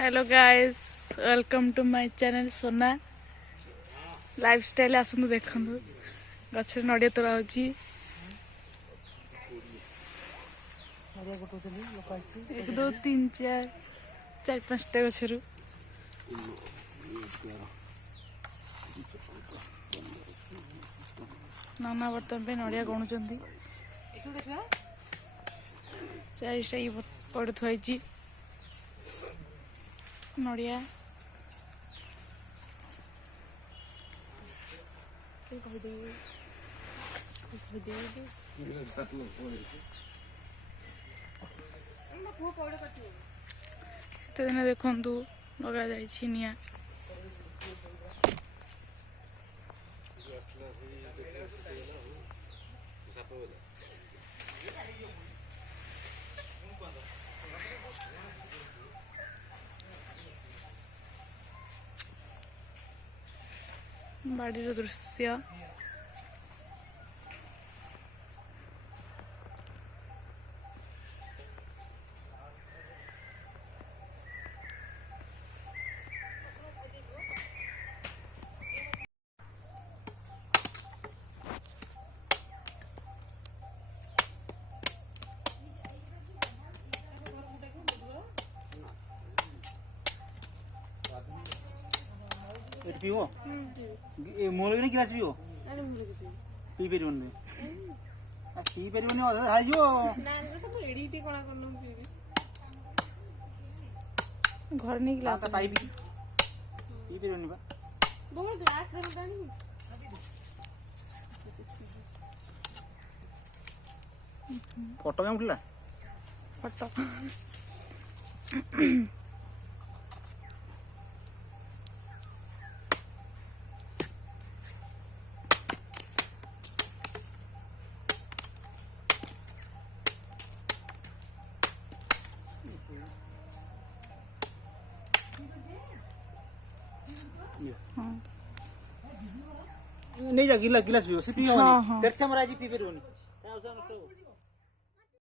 Hello guys, welcome to my channel Sona lifestyle. आसतु देखु गछ नड़िया तोड़ा हो 1 2 3 4 4 5टा गछरू नाना बर्तन पे नड़िया गणुचंदी 40टा पड़ थुआई नड़िया शीत दिन देखु लगा निया बाड़ीर दृश्य पीओ मोर गिलास पीओ पी परिबन पी परिबन अधा हाई जो घर नहीं गिलास पाइप पी परिबन बा बहुत ग्लास दे बतानी फोटो क्या उठला फोटो नहीं जा गिलास पियो से पियो हाँ, हाँ। तेरे से मरा जी पी परिबन